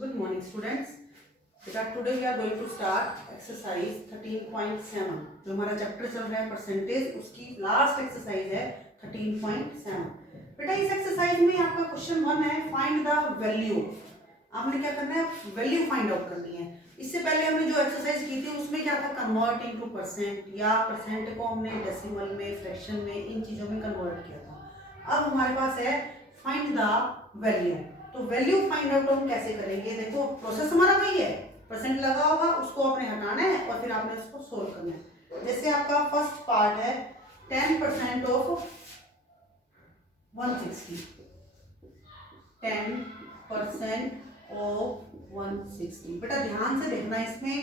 Good morning, students. Today we are going to start exercise 13.7. जो हमारा chapter चल रहा है परसेंटेज, उसकी लास्ट एक्सरसाइज है 13.7. बेटा इस एक्सरसाइज में आपका क्वेश्चन 1 है फाइंड द वैल्यू. आपने क्या करना है, वैल्यू फाइंड आउट करनी है. इससे पहले हमने जो एक्सरसाइज की थी उसमें क्या था, कन्वर्ट इनटू परसेंट, या परसेंट को हमने डेसिमल में, फ्रैक्शन में, इन चीजों में कन्वर्ट किया था. अब हमारे पास है फाइंड द वैल्यू. तो वैल्यू फाइंड आउट हम कैसे करेंगे? देखो प्रोसेस हमारा वही है, परसेंट लगा होगा, उसको आपने हटाना है और फिर आपने उसको सोल्व करना है. जैसे आपका फर्स्ट पार्ट है 10% ऑफ 160, 10% ऑफ 160. बेटा ध्यान से देखना, इसमें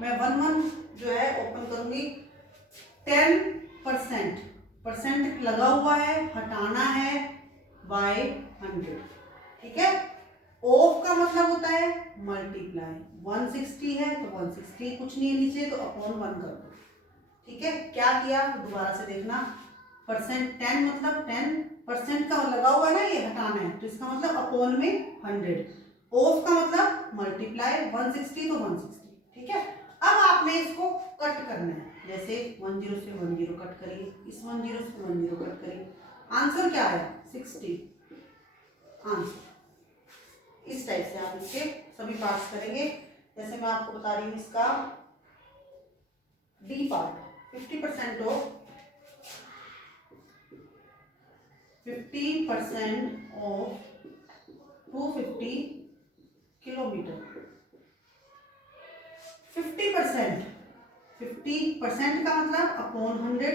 मैं 1 जो है ओपन करूंगी. 10% परसेंट लगा हुआ है, हटाना है बाय 100. ठीक है. ऑफ का मतलब होता है मल्टीप्लाई. 160 है तो 160 कुछ नहीं है नीचे, तो अपॉन 1 कर दो. ठीक है. क्या किया दोबारा से देखना. परसेंट 10 मतलब 10% का लगा हुआ है ना, ये हटाना है, तो इसका मतलब अपॉन में 100. ऑफ का मतलब मल्टीप्लाई 160 तो 160. ठीक है. अब आपने इसको कट करना है. जैसे 10 से 10 कट करिए, इस 10 से 10 कट करिए. आंसर क्या है? 60 आंसर. इस टाइप से आप इसके सभी पार्ट्स करेंगे. जैसे मैं आपको बता रही हूँ इसका डी पार्ट. 50% of 250 kilometre. 50% का मतलब अपॉन 100.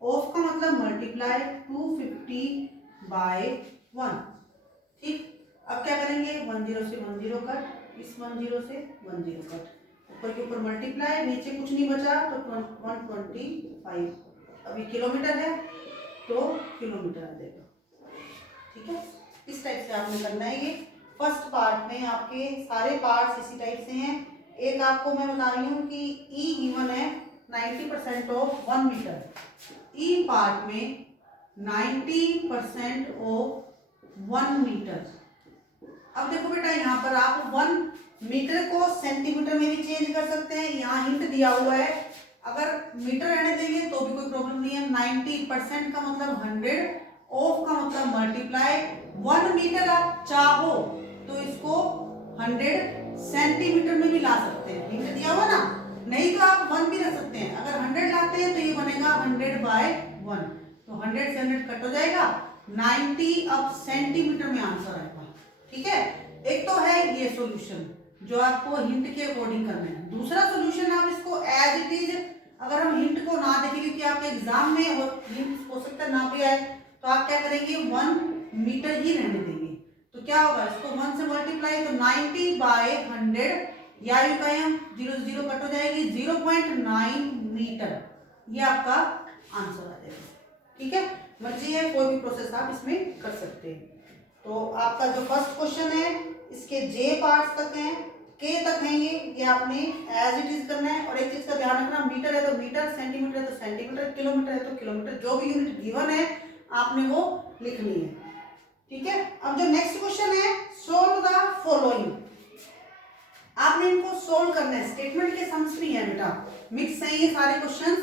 ऑफ का मतलब मल्टीप्लाई 250 बाय 1. ठीक. अब क्या करेंगे, 10 से 10 कट, इस 10 से 10 कट, ऊपर के ऊपर मल्टीप्लाई, नीचे कुछ नहीं बचा तो 125. अभी किलोमीटर है तो किलोमीटर आ जाएगा. ठीक है. इस टाइप से आपने करना है. ये फर्स्ट पार्ट में आपके सारे पार्ट्स इसी टाइप से हैं. एक आपको मैं बता रही हूँ कि ई गिवन है 90% ऑफ 1 मीटर. ई पार्ट में 90% ऑफ 1 मीटर. अब देखो बेटा, यहाँ पर आप 1 मीटर को सेंटीमीटर में भी चेंज कर सकते हैं. यहाँ हिंट दिया हुआ है, अगर मीटर रहने देंगे तो भी कोई प्रॉब्लम नहीं है. 90% का मतलब 100, ऑफ का मतलब मल्टीप्लाई. 1 मीटर आप चाहो तो इसको 100 सेंटीमीटर में भी ला सकते हैं. हिंट दिया हुआ ना. नहीं तो आप 1 भी रख सकते हैं. अगर 100 लाते हैं तो ये बनेगा 100 बाय 1. तो 100 से 100 कट हो जाएगा. 90 अब सेंटीमीटर में आंसर आएगा. ठीक है. एक तो है ये सॉल्यूशन जो आपको हिंट के अकॉर्डिंग करना है. दूसरा सॉल्यूशन आप इसको एज इट इज, अगर हम हिंट को ना देखें क्योंकि आपके एग्जाम में और हिंट हो सकता है ना भी आए, तो आप क्या करेंगे, 1 मीटर ही रहने देंगे. तो क्या होगा, इसको 1 से मल्टीप्लाई, तो 90 बाय 100, या यू कहें हम 0 कट हो जाएगी, 0.9 मीटर. ये आपका आंसर आ जाएगा. ठीक है. मर्जी है, कोई भी प्रोसेस आप इसमें कर सकते हैं. तो आपका जो फर्स्ट क्वेश्चन है इसके जे पार्ट्स तक हैं, के तक हैं. ये आपने एज इट इज करना है. और एक चीज का ध्यान रखना, मीटर है तो मीटर, सेंटीमीटर है तो सेंटीमीटर, किलोमीटर है तो किलोमीटर, जो भी यूनिट गिवन है आपने वो लिखनी है. ठीक है. अब जो नेक्स्ट क्वेश्चन है, सोल्व द फॉलोइंग. आपने इनको सोल्व करना है. स्टेटमेंट के सम्स नहीं है बेटा, मिक्स है ये सारे क्वेश्चंस.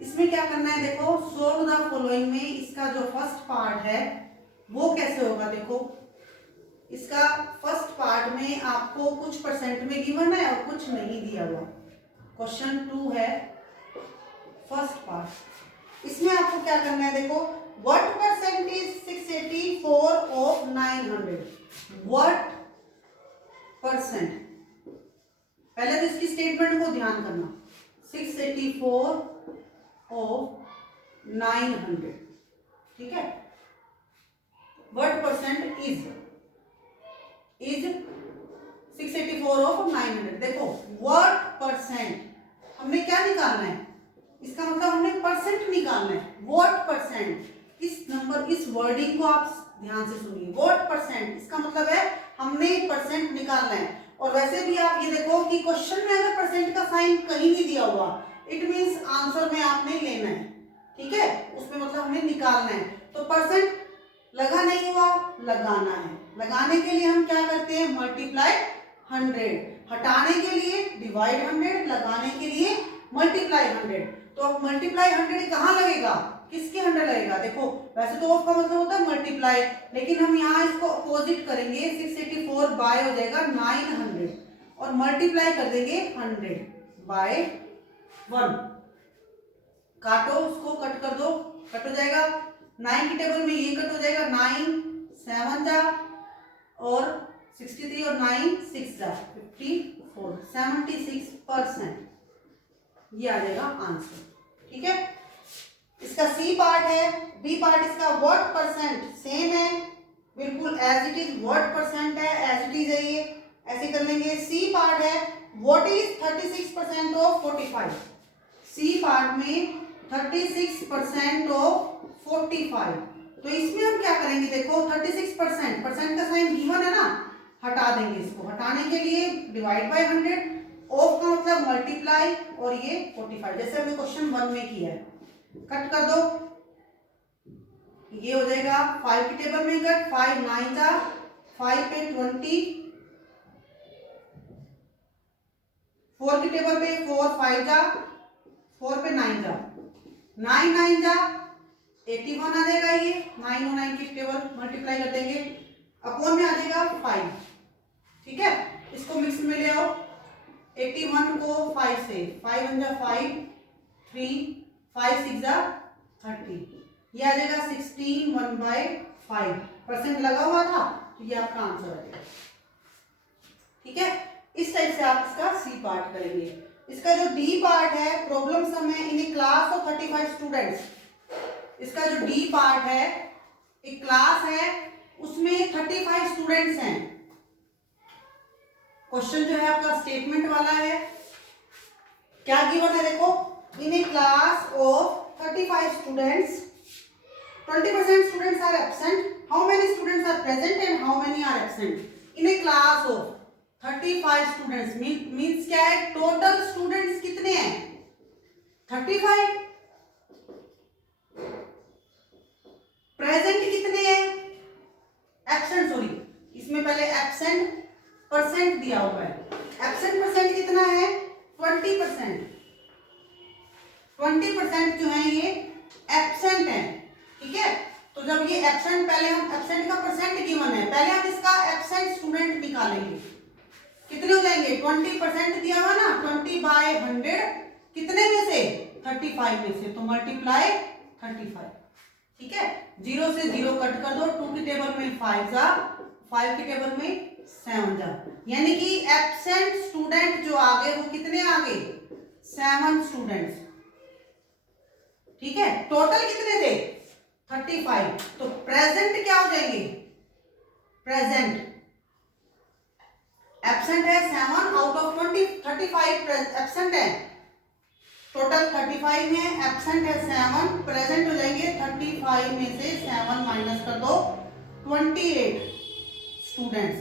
इसमें क्या करना है, देखो सोल्व द फॉलोइंग में इसका जो फर्स्ट पार्ट है वो कैसे होगा. देखो इसका फर्स्ट पार्ट में आपको कुछ परसेंट में गिवन है और कुछ नहीं दिया हुआ. क्वेश्चन 2 है फर्स्ट पार्ट. इसमें आपको क्या करना है, देखो what percent is 684 of 900. What percent, पहले तो इसकी स्टेटमेंट को ध्यान करना. 684 ऑफ 900. ठीक है. What percent is 684 of 900. देखो what percent, हमने क्या निकालना है, इसका मतलब हमने परसेंट निकालना है. what percent, इस नंबर, इस वर्डिंग को आप ध्यान से सुनिए. what percent इसका मतलब है हमने परसेंट निकालना है. और वैसे भी आप ये देखो कि क्वेश्चन में अगर परसेंट का साइन कहीं नहीं दिया हुआ, इट मीन्स आंसर में आपने लेना है. ठीक है. उसमें मतलब हमें निकालना है. तो परसेंट लगा नहीं हुआ, लगाना है. लगाने के लिए हम क्या करते हैं, मल्टीप्लाई 100, हटाने के लिए डिवाइड 100, लगाने के लिए मल्टीप्लाई 100। तो अब मल्टीप्लाई 100 कहाँ लगेगा, किसके 100 लगेगा? देखो वैसे तो ऑफ का मतलब होता है मल्टीप्लाई, लेकिन हम यहाँ इसको अपोजिट करेंगे, 684 बाय हो जाएगा 900 और मल्टीप्लाई कर देंगे 100 बाय 1। काटो, उसको कट कर दो, कट हो जाएगा। 9 की टेबल में ये कट हो जाएगा, 9 7 जा और 63 और 9 6 जा 54, 76%। ये आ जाएगा आंसर। ठीक है, इसका सी पार्ट है। बी पार्ट इसका व्हाट परसेंट, सेम है बिल्कुल as it is, what percent है एज इट इज है, ये ऐसे कर लेंगे। सी पार्ट है what is 36% of 45। C part में 36% ऑफ 45, तो इसमें हम क्या करेंगे, देखो 36%, परसेंट का साइन गिवन है ना, हटा देंगे इसको। हटाने के लिए डिवाइड बाय 100, ऑफ का मतलब मल्टीप्लाई, और ये 45 जैसे हमने क्वेश्चन 1 में किया है। कट कर दो, ये हो जाएगा 5 की टेबल में कट, 5 9 जा, 5 पे 20, 4 की टेबल पे 4 5 जा, 4 पे 9 जा, 9 9 जा 81 आ जाएगा। ये 9 और 9 की टेबल मल्टीप्लाई कर देंगे, अपॉन में आ जाएगा 5। ठीक है, इसको मिक्स में ले आओ। 81 को 5 से, 5 1 जा 5, 3 5 6 जा 30, ये आ जाएगा 16 1/5। परसेंट लगा हुआ था तो ये आपका आंसर आ जाएगा। ठीक है, इस टाइप से आप इसका सी पार्ट करेंगे। इसका जो डी पार्ट है, प्रॉब्लम सम है इन ए क्लास ऑफ 35 स्टूडेंट्स। इसका जो डी पार्ट है, एक क्लास है उसमें 35 स्टूडेंट्स हैं। क्वेश्चन जो है आपका स्टेटमेंट वाला है। क्या गिवन है, देखो in a class of 35 students 20% students are absent, how many students are present and how many are absent in a class of 35 students। means क्या है, टोटल स्टूडेंट्स कितने हैं 35, प्रेजेंट कितने हैं, एब्सेंट, सॉरी इसमें पहले एब्सेंट परसेंट दिया हुआ है। एब्सेंट परसेंट कितना है 20%। 20% जो है ये एब्सेंट है। ठीक है, तो जब ये एब्सेंट, पहले हम एब्सेंट का परसेंट गिवन है, पहले हम इसका एब्सेंट स्टूडेंट निकालेंगे। कितने हो जाएंगे, 20% दिया हुआ ना, 20/100 कितने में से 35 में से, तो मल्टीप्लाई 35। ठीक है, 0 से 0 कट कर दो, 2 की टेबल में 5 जा, 5 की टेबल में 7 जा, यानी कि एब्सेंट स्टूडेंट जो आगे वो कितने आगे 7 स्टूडेंट्स। ठीक है, टोटल कितने थे 35, तो प्रेजेंट क्या हो जाएंगे, प्रेजेंट एब्सेंट है 7 आउट ऑफ 35 एब्सेंट है, टोटल 35 है, एब्सेंट है 7, प्रेजेंट हो जाएंगे 35 में से 7 माइनस कर दो 28 स्टूडेंट्स।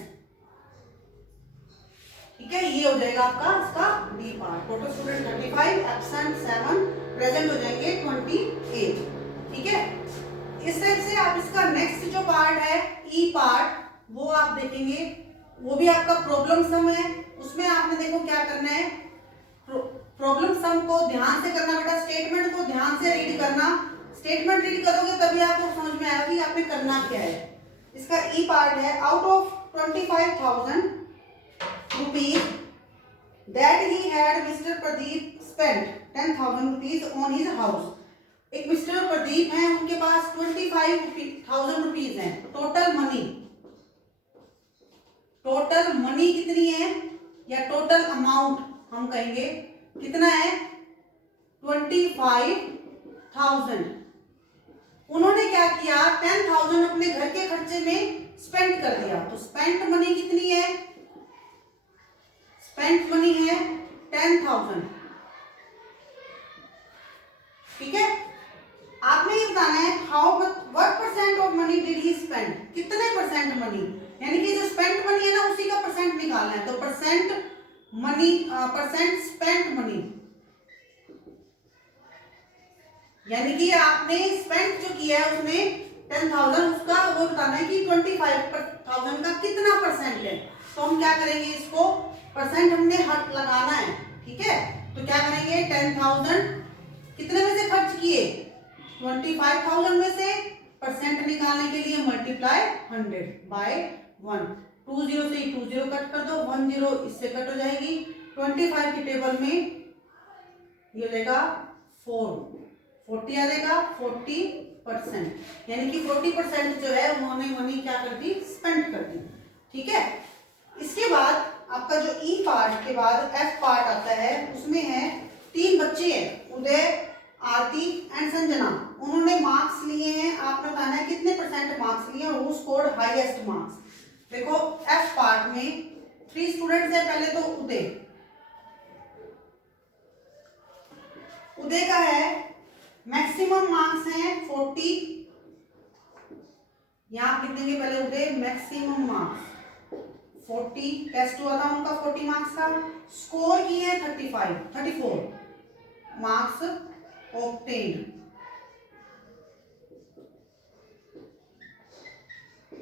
ठीक है, ये हो जाएगा आपका इसका D part. Total student 35, absent 7, present हो जाएंगे 28। ठीक है, इस टाइप से आप इसका नेक्स्ट जो पार्ट है ई पार्ट, वो आप देखेंगे, वो भी आपका प्रॉब्लम सम है। उसमें आपने देखो क्या करना है, प्रॉब्लम सम को ध्यान से करना बेटा, स्टेटमेंट को ध्यान से रीड करना। स्टेटमेंट रीड करोगे तभी आपको समझ में आएगा कि आपने करना क्या है। इसका ई पार्ट है, out of 25,000 rupees that he had, Mr. Pradeep spent 10,000 rupees on his house। एक मिस्टर प्रदीप हैं, उनके पास 25,000 रुपीज हैं टोटल मनी। टोटल मनी कितनी है, या टोटल अमाउंट हम कहेंगे कितना है 25,000। उन्होंने क्या किया, 10,000 अपने घर के खर्चे में स्पेंड कर दिया। तो स्पेंट मनी कितनी है, स्पेंट मनी है 10,000। ठीक है, आपने ये बताना है how what percent of money did he spend, कितने परसेंट मनी, यानी कि जो स्पेंट मनी है ना उसी का परसेंट निकालना है। तो percent money, percent spent money, यानी कि आपने स्पेंट जो किया है उसमें 10,000, उसका वो बताना है कि 25,000 का कितना परसेंट है। तो हम क्या करेंगे, इसको परसेंट हमने हट लगाना है, ठीक है। तो क्या करेंगे, 10,000 कितने में से खर्च किए, 25,000 में से, परसेंट निकालने के लिए मल्टीप्लाई 100 बाय 1। 20 से 20 कट कर दो, 10 इससे कट हो जाएगी। 25 की टेबल में ये हो जाएगा 40 आ जाएगा, 40%, यानी कि 40% जो है उन्होंने मनी क्या कर दी, स्पेंड कर दी, ठीक है। इसके बाद आपका जो ई पार्ट के बाद एफ पार्ट आता है, उसमें है 3 बच्चे हैं, उदय, आरती एंड संजना। उन्होंने मार्क्स लिए हैं, आपने बताना है कितने परसेंट मार्क्स लिए, हु स्कोर्ड हाईएस्ट मार्क्स। देखो एफ पार्ट में 3 स्टूडेंट्स हैं, पहले तो उदय का है मैक्सिमम मार्क्स हैं 40, यहां आप लिख देंगे पहले उदय मैक्सिमम मार्क्स 40, टेस्ट हुआ था उनका 40 मार्क्स का, स्कोर किए हैं 34 मार्क्स ऑब्टेन्ड,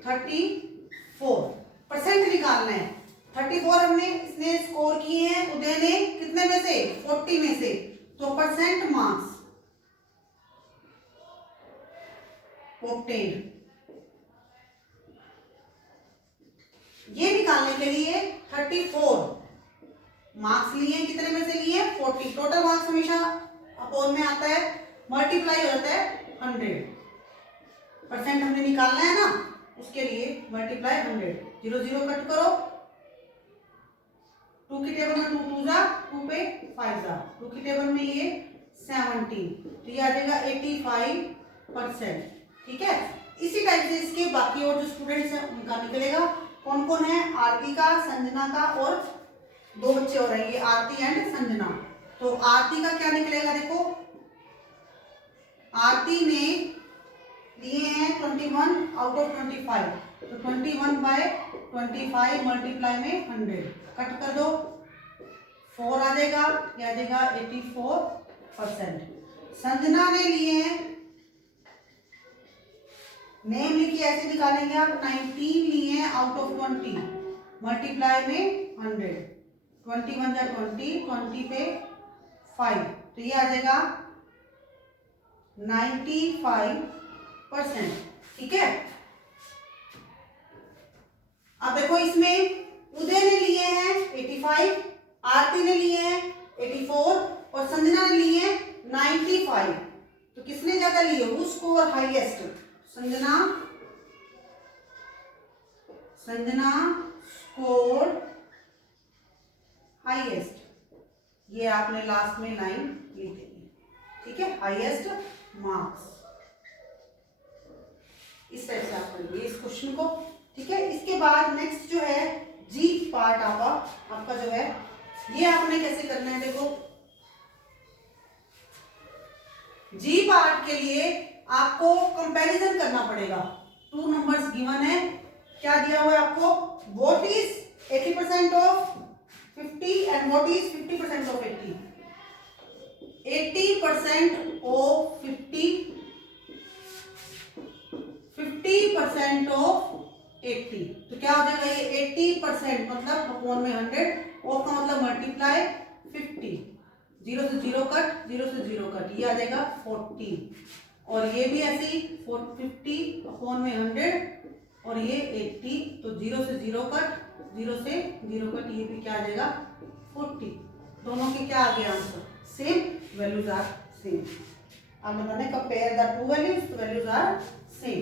34% निकालना है। 34 हमने इसने स्कोर किए हैं, उदय ने कितने में से, 40 में से, तो परसेंट मार्क्स ऑब्टेन्ड, ये निकालने के लिए 34 मार्क्स लिए, कितने में से लिए, 40। टोटल मार्क्स हमेशा अपोन में आता है, मल्टीप्लाई हो जाता है 100, परसेंट हमने निकालना है ना, उसके लिए मल्टीप्लाई 100। 0 0 कट करो, 2 की टेबल में 2 2 जा, 2 पे 5 जा, 2 की टेबल में ये 17, तो ये आ जाएगा 85%, ठीक है। इसी टाइप से इसके बाकी और जो स्टूडेंट्स हैं उनका निकलेगा। कौन कौन है, आरती का, संजना का, और 2 बच्चे और रहेंगे, आरती एंड संजना। तो आरती का क्या निकलेगा, देखो आरती ने लिए हैं 21 आउट ऑफ 25, तो 21/25 मल्टीप्लाई में 100 कट कर दो, 4 आ जाएगा, यह आ जाएगा 84%। संजना ने लिए हैं, नेम लिखिए ऐसे निकालेंगे आप, 19 लिए हैं आउट ऑफ 20 मल्टीप्लाई में 100, 21 जा 20, 20 पे 5, तो ये आ जाएगा 95%, ठीक है। अब देखो इसमें उदय ने लिए हैं 85, आरती ने लिए हैं 84 और संजना ने लिए हैं 95, तो किसने ज्यादा लिए, who score highest, Sanjana score highest, ये आपने लास्ट में लाइन लिख देनी, ठीक है, हाईएस्ट मार्क्स, इस टाइप से आप करेंगे इस क्वेश्चन को, ठीक है। इसके बाद नेक्स्ट जो है जी पार्ट आपका जो है, ये आपने कैसे करना है, देखो जी पार्ट के लिए आपको कंपैरिजन करना पड़ेगा। 2 नंबर्स गिवन है, क्या दिया हुआ है आपको, what is 80% of 50 and what is 50% of 80, 80% of 50, 50% of 80, तो क्या हो जाएगा, ये 80% मतलब अपॉन में 100, ऑफ का मतलब मल्टीप्लाई 50, 0 से 0 कट, 0 से 0 कट, ये आ जाएगा 40, और ये भी ऐसे ही 50 अपॉन में 100 और ये 80, तो 0 से 0 कट, 0 से 0 कट, ये भी क्या आ जाएगा 40, दोनों के क्या आ गया answer, same, values are same. अब मैंने कंपेयर द 2 वैल्यूज, तो वैल्यूज आर सेम,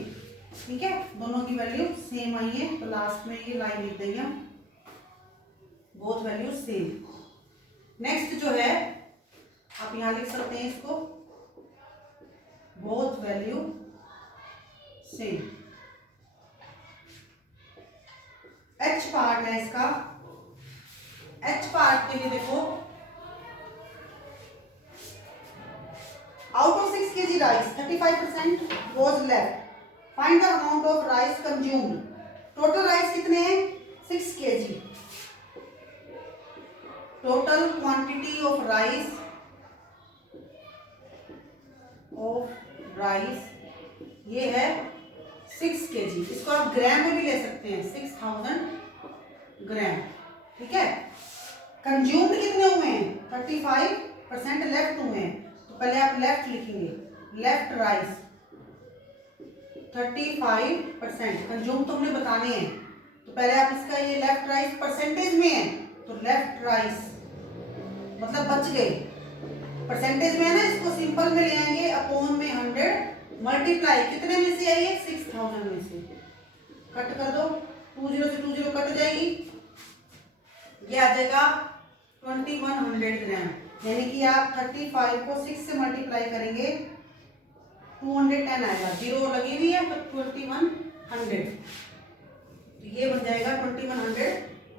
ठीक है, दोनों की वैल्यू सेम आई है, तो लास्ट में ये लाइन लिख देंगे हम, बोथ वैल्यू सेम। नेक्स्ट जो है आप यहां लिख सकते हैं इसको, both value same. H part है इसका, एच पार्ट के लिए देखो, out of 6 kg rice 35% was left, find the amount of rice consumed. Total rice कितने हैं, 6 kg, total quantity of rice ये है 6 kg, इसको आप ग्राम में भी ले सकते हैं, 6000 ग्राम। ठीक है, कंज्यूम्ड कितने हुए हैं? 35% लेफ्ट हुए हैं, तो पहले आप लेफ्ट लिखेंगे, लेफ्ट राइस 35% कंज्यूम तो हमने बताने हैं, तो पहले आप इसका ये लेफ्ट राइस परसेंटेज में है, तो लेफ्ट राइस मतलब बच गए, परसेंटेज में है ना, इसको सिंपल में ले आएंगे अपॉन में 100 मल्टीप्लाई कितने में से आई है? 6000 में से। कट कर दो, 20 से 20 कट जाएगी, ये आ जाएगा 2100 ग्राम। यानी कि आप 35 को 6 से मल्टीप्लाई करेंगे 210 आएगा, जीरो लगी हुई है तो 2100, तो ये बन जाएगा 2100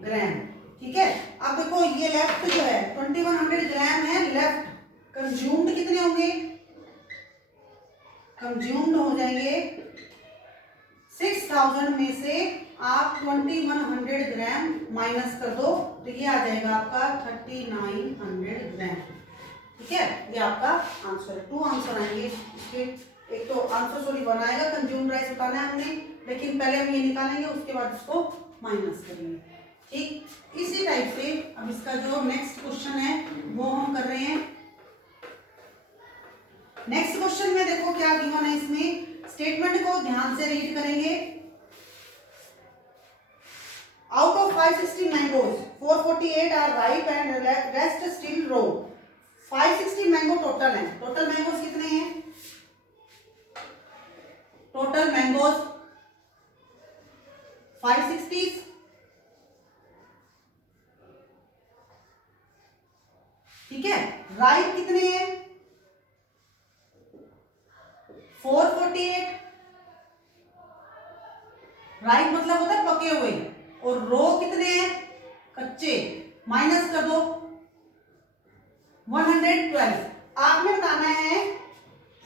ग्राम। ठीक है, अब देखो ये लेफ्ट जो है 2100 ग्राम है लेफ्ट, कंज्यूम्ड कितने होंगे? कंज्यूम्ड हो जाएंगे 6000 में से आप 2100 ग्राम माइनस कर दो, तो ये आ जाएगा आपका 3900 ग्राम। ठीक है, ये आपका आंसर है। 2 आंसर आएंगे इसके, एक तो आंसर सॉरी 1 आएगा, कंज्यूम राइस बताना है हमने, लेकिन पहले हम ये निकालेंगे उसके बाद इसको माइनस करेंगे। ठीक, इसी टाइप से अब इसका जो नेक्स्ट क्वेश्चन है वो हम कर रहे हैं। नेक्स्ट क्वेश्चन में देखो क्या गिवन है, इसमें स्टेटमेंट को ध्यान से रीड करेंगे। Out of 560 mangoes 448 are ripe and rest still raw. 560 mango total है, टोटल मैंगोज कितने हैं? टोटल मैंगोज 560, ठीक है, राइप कितने हैं? 448, राइप मतलब होता है पके हुए, और रो कितने हैं? कच्चे, माइनस कर दो 112। आपने बताना है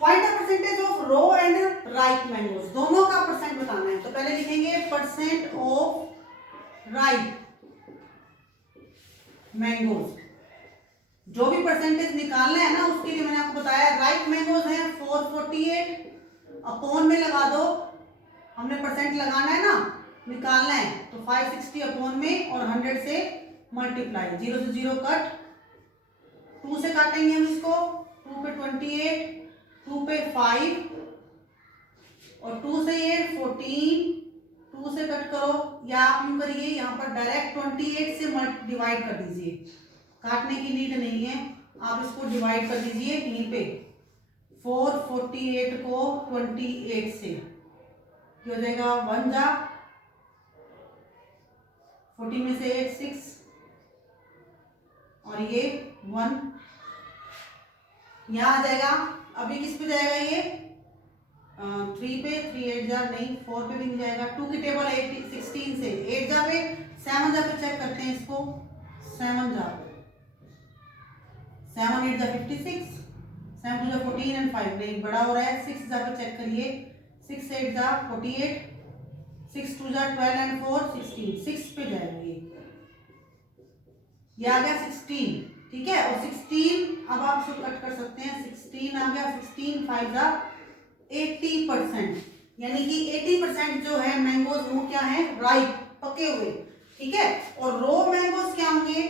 find the percentage of raw and ripe mangoes, दोनों का परसेंट बताना है। तो पहले लिखेंगे परसेंट ऑफ राइप मैंगोज, जो भी परसेंटेज निकालना है ना उसके लिए मैंने आपको बताया, राइप मैंगोज है 448, अपॉन में लगा दो, हमने परसेंट लगाना है ना, निकालना है, तो 560 अपॉन में और 100 से मल्टीप्लाई, 0 से 0 कट, 2 से काटेंगे हम इसको, 2 पे 28, 2 पे 5 और 2 से 8 14, 2 से कट करो, या आप यूं करिए यहाँ पर डायरेक्ट 28 से डिवाइड कर दीजिए, काटने की नीड नहीं है, आप इसको डिवाइड कर दीजिए यहीं पे, 448 को 28 से हो जाएगा 1 जा 40 में से 8 6 और ये 1 यहाँ आ जाएगा। अभी किस पे जाएगा ये 3 पे, 3 8 जा नहीं, 4 पे भी नहीं जाएगा, 2 की टेबल 16 से 8 जा पे, 7 जा पे चेक करते हैं इसको, 7 जा, 7 8 जा 56, 7 2 जा 14 एंड 5 नहीं बड़ा हो रहा है, 6 जा पे चेक करिए, 6 8 जा 48, 6 2 जा 12 एंड 4 16, 6 पे जाएगा ये आ गया 16, ठीक है, और 16 अब आप इसको कट कर सकते हैं, 16 आ गया, 16 5 जा 80%, यानी कि 80% जो है मैंगोज वो क्या है? राइप, पके हुए, ठीक है। और रो मैंगोज क्या होंगे?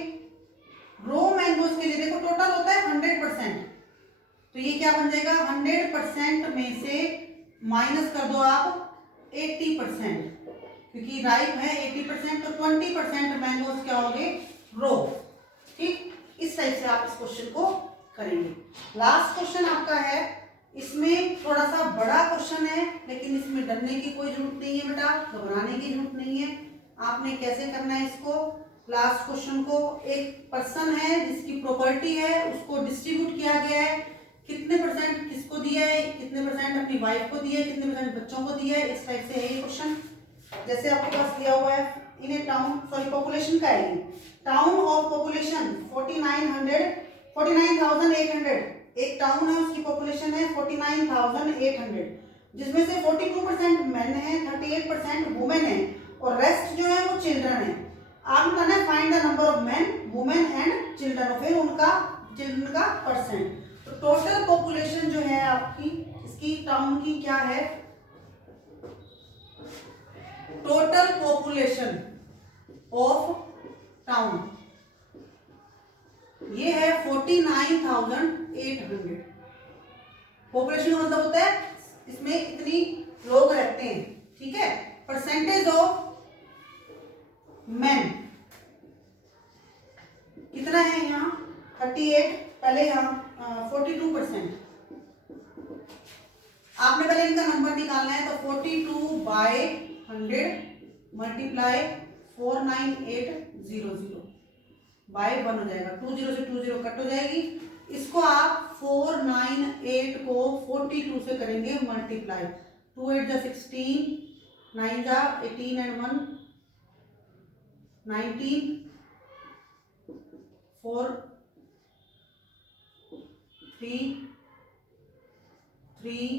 रो मैंगोज के लिए देखो टोटल होता है 100%, तो ये क्या बन जाएगा 100% में से माइनस कर दो आप 80%, क्योंकि राइप है 80%, तो 20% मैंगोज क्या होंगे? रो। ठीक, इस टाइप से आप इस क्वेश्चन को करेंगे। लास्ट क्वेश्चन आपका है, इसमें थोड़ा सा बड़ा क्वेश्चन है, लेकिन इसमें डरने की कोई जरूरत नहीं है बेटा, घबराने की जरूरत नहीं है। आपने कैसे करना है इसको, लास्ट क्वेश्चन को, एक पर्सन है जिसकी प्रॉपर्टी है, उसको डिस्ट्रीब्यूट किया गया है, कितने परसेंट किसको दिया है, कितने परसेंट अपनी वाइफ को दिया है, कितने परसेंट बच्चों को दिया है, इस टाइप से है ये क्वेश्चन। जैसे आपके पास दिया हुआ है इन ए टाउन, सॉरी पॉपुलेशन का है, टाउन ऑफ पॉपुलेशन 49,800, एक टाउन है उसकी पॉपुलेशन है 49,800, जिसमें से 42% मेन है, 38% वुमेन है, और रेस्ट जो है वो चिल्ड्रन है। आप बताना है find the number of main, women and children, फिर उनका चिल्ड्रन का परसेंट। तो टोटल पॉपुलेशन जो है आपकी इसकी टाउन की क्या है, टोटल पॉपुलेशन ऑफ टाउन, ये है 49,800। पॉपुलेशन का मतलब होता है इसमें इतनी लोग रहते हैं, ठीक है। परसेंटेज ऑफ मेन कितना है यहाँ 38, पहले यहाँ 42%। आपने पहले इनका नंबर निकालना है, तो 42/100 मल्टीप्लाई 49800 बाय 1 हो जाएगा। 20 से 20 कट हो जाएगी। इसको आप 498 को 42 से करेंगे मल्टीप्लाई। 2 8 जा 16, 9 जा 18 एंड 1 19, 4 3 3,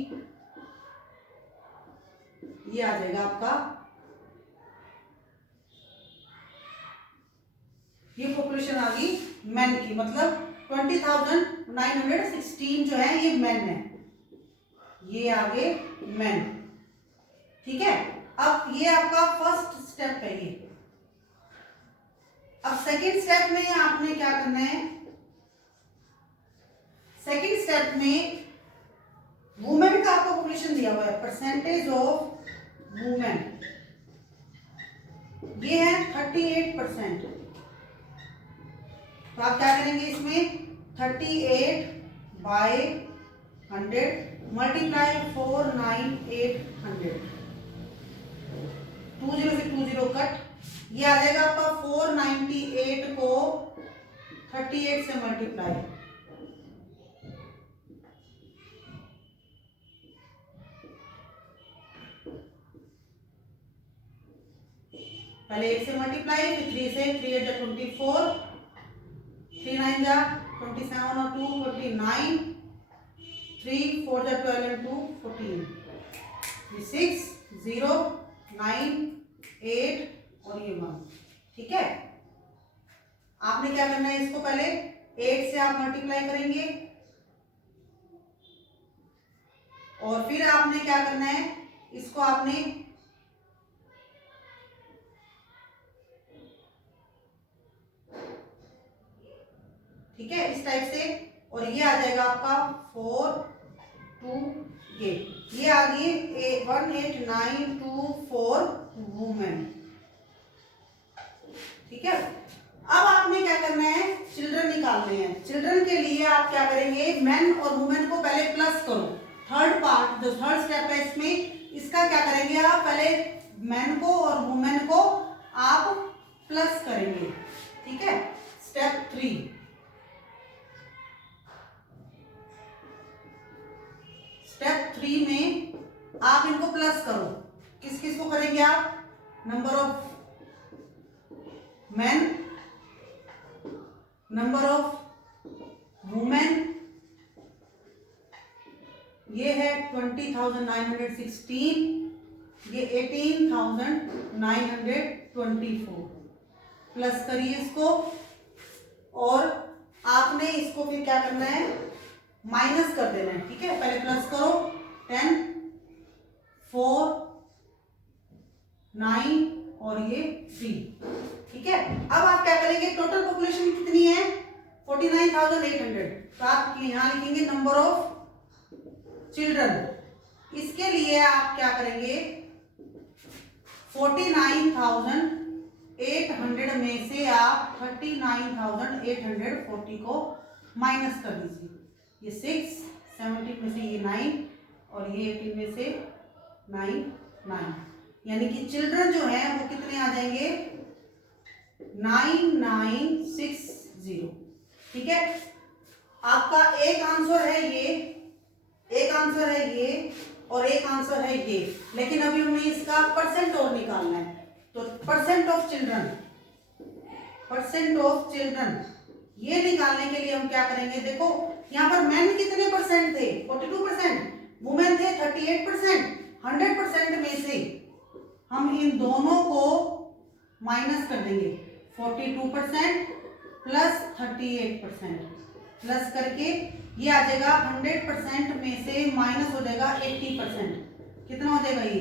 ये आ जाएगा आपका, ये पॉपुलेशन आ गई मैन की, मतलब 20,916 जो है ये मैन है, ये आगे मैन, ठीक है। अब ये आपका फर्स्ट स्टेप है ये। अब सेकंड स्टेप में आपने क्या करना है, सेकंड स्टेप में वुमेन का आपको पॉपुलेशन दिया हुआ है, परसेंटेज ऑफ वुमेन, ये है 38%। तो आप क्या करेंगे इसमें 38/100 मल्टीप्लाई 49800, 20 से 20 कट, ये आ जाएगा आपका 498 को 38 से मल्टीप्लाई, पहले 8 से मल्टीप्लाई, फिर 3 से, 3 8 जा 24, 3 9 जा 27 और 2 29, 3 4 जा 12 and 2 14, 6 0 9 8 और ये 1, ठीक है। आपने क्या करना है, इसको पहले 8 से आप मल्टीप्लाई करेंगे और फिर आपने क्या करना है, इसको आपने ठीक है इस टाइप से, और ये आ जाएगा आपका 4 2 ये आ गई 18924 वुमेन, ठीक है। अब आपने क्या करना है, चिल्ड्रन निकालने हैं। चिल्ड्रन के लिए आप क्या करेंगे, मैन और वुमेन को पहले प्लस करो। थर्ड पार्ट जो थर्ड स्टेप है इसमें, इसका क्या करेंगे आप, पहले मैन को और वुमेन को आप प्लस करेंगे, ठीक है। स्टेप 3, स्टेप 3 में आप इनको प्लस करो। किस किस को करेंगे आप, number of man, number of women, ये है 20,916, ये 18,924, प्लस करिए इसको, और आपने इसको फिर क्या करना है, माइनस कर देना है, ठीक है। पहले प्लस करो 10 4 9 और ये 3, ठीक है। अब आप क्या करेंगे, टोटल पॉपुलेशन कितनी है 49,800, तो आप यहां लिखेंगे नंबर ऑफ चिल्ड्रन। इसके लिए आप क्या करेंगे, 49,800 में से आप 39,840 को माइनस कर दीजिए। ये 6 17 में से ये 9 और ये 18 में से 9 9, यानी कि चिल्ड्रन जो है वो कितने आ जाएंगे 9960, ठीक है। आपका एक आंसर है ये, एक आंसर है ये और एक आंसर है ये, लेकिन अभी हमें इसका परसेंट और निकालना है। तो percent of children, percent of children ये निकालने के लिए हम क्या करेंगे, देखो यहाँ पर मैन कितने परसेंट थे 42%, वुमेन थे 38%। 100% में से हम इन दोनों को माइनस कर देंगे, 42% प्लस 38% प्लस करके ये आ जाएगा 100% में से माइनस हो जाएगा 80%, कितना हो जाएगा ये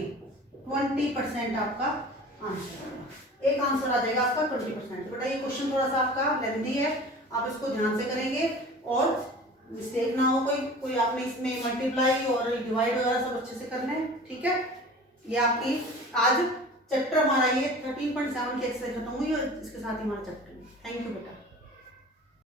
20% आपका आंसर होगा। एक आंसर आ जाएगा आपका 20%। बेटा ये क्वेश्चन थोड़ा सा आपका लेंथी है, आप इसको ध्यान से करेंगे और मिस्टेक ना हो कोई आपने इसमें मल्टीप्लाई और डिवाइड वगैरह सब अच्छे से करना है, ठीक है। ये आपकी आज चैप्टर हमारा ये 13.7 की एक्सरसाइज खत्म हुई और इसके साथ ही हमारा चैप्टर। थैंक यू बेटा।